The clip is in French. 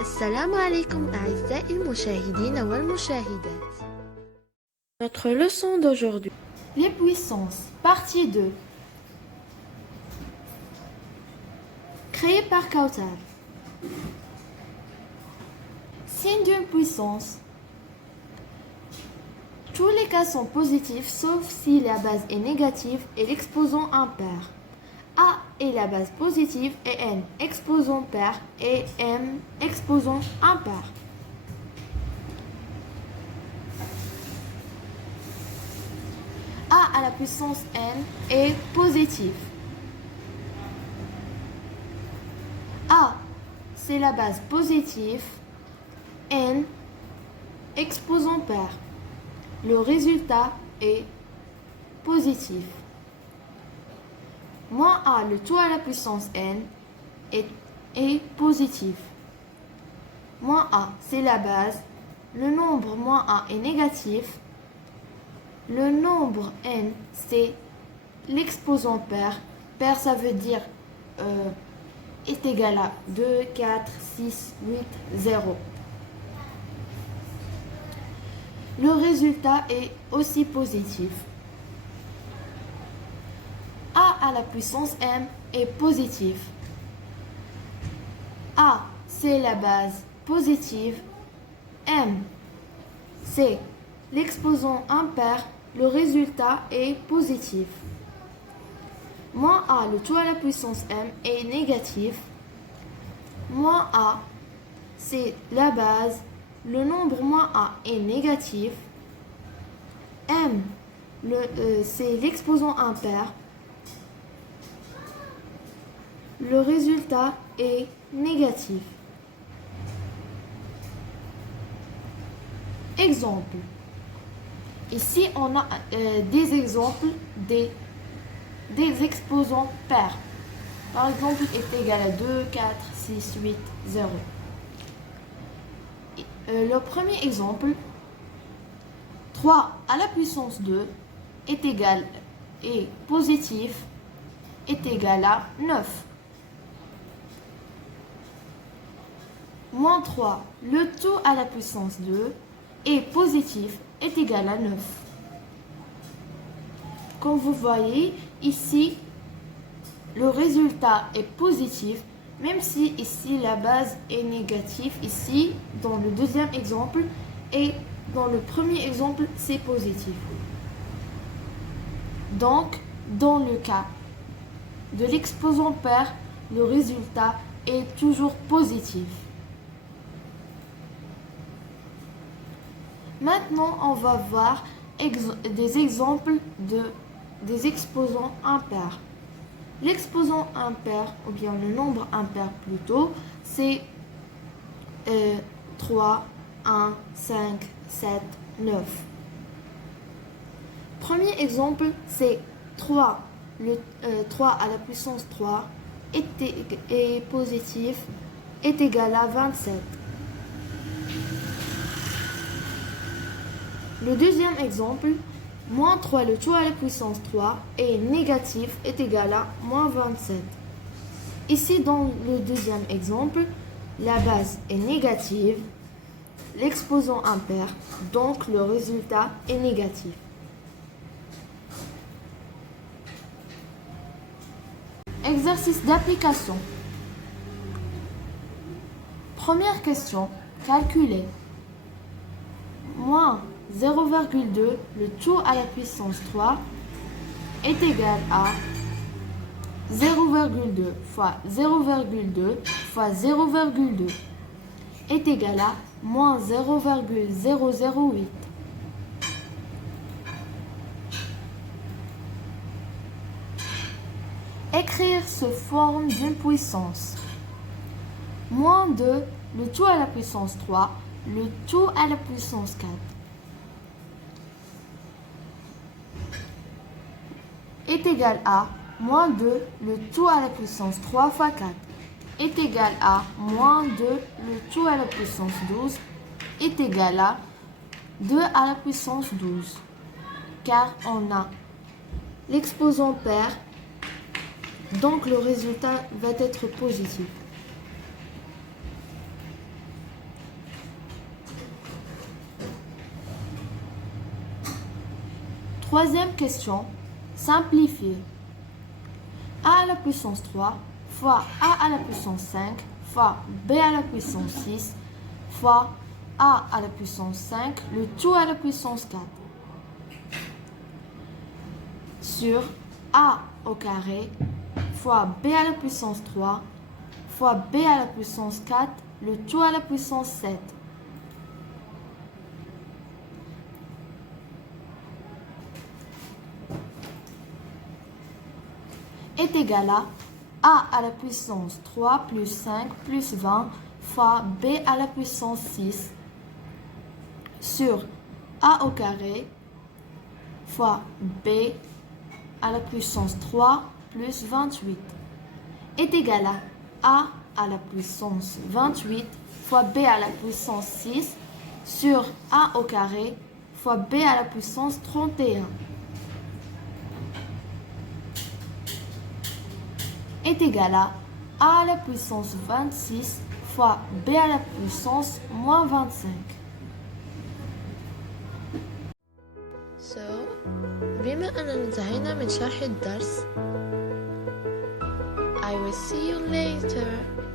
السلام عليكم أعزائي المشاهدين والمشاهدات. Notre leçon d'aujourd'hui. Les puissances, partie 2. Créé par Kautal. Signe d'une puissance. Tous les cas sont positifs sauf si la base est négative et l'exposant impair. A est la base positive et N exposant pair et M exposant impair. A à la puissance N est positif. A, c'est la base positive. N, exposant pair. Le résultat est positif. Moins A, le tout à la puissance N, est positif. Moins A, c'est la base. Le nombre moins A est négatif. Le nombre N, c'est l'exposant pair. Pair, ça veut dire est égal à 2, 4, 6, 8, 0. Le résultat est aussi positif. A à la puissance M est positif. A, c'est la base positive. M, c'est l'exposant impair. Le résultat est positif. Moins A, le tout à la puissance M, est négatif. Moins A, c'est la base. Le nombre moins A est négatif. M, c'est l'exposant impair. Le résultat est négatif. Exemple. Ici, on a des exemples des exposants pairs. Par exemple, est égal à 2, 4, 6, 8, 0. Le premier exemple, 3 à la puissance 2 est égal et positif est égal à 9. Moins 3, le tout à la puissance 2 est positif est égal à 9. Comme vous voyez, ici, le résultat est positif, même si ici la base est négative. Ici, dans le deuxième exemple, et dans le premier exemple, c'est positif. Donc, dans le cas de l'exposant pair, le résultat est toujours positif. Maintenant, on va voir des exemples des exposants impairs. L'exposant impair, ou bien le nombre impair plutôt, c'est 3, 1, 5, 7, 9. Premier exemple, c'est 3. Le 3 à la puissance 3 est positif, est égal à 27. Le deuxième exemple, moins 3 le tout à la puissance 3 est négatif est égal à moins 27. Ici, dans le deuxième exemple, la base est négative, l'exposant impair, donc le résultat est négatif. Exercice d'application. Première question, calculer. Moins 0,2, le tout à la puissance 3, est égal à 0,2 fois 0,2 fois 0,2 est égal à moins 0,008. Écrire sous forme d'une puissance. Moins 2, le tout à la puissance 3, le tout à la puissance 4. Est égal à moins 2, le tout à la puissance 3 fois 4, est égal à moins 2, le tout à la puissance 12, est égal à 2 à la puissance 12, car on a l'exposant pair, donc le résultat va être positif. Troisième question, simplifier. A à la puissance 3 fois A à la puissance 5 fois B à la puissance 6 fois A à la puissance 5, le tout à la puissance 4. Sur A au carré fois B à la puissance 3 fois B à la puissance 4, le tout à la puissance 7. Est égal à A à la puissance 3 plus 5 plus 20 fois B à la puissance 6 sur A au carré fois B à la puissance 3 plus 28 est égal à la puissance 28 fois B à la puissance 6 sur A au carré fois B à la puissance 31 est égal à la puissance 26 fois B à la puissance moins 25. So, بما أننا انتهينا من شرح الدرس I will see you later.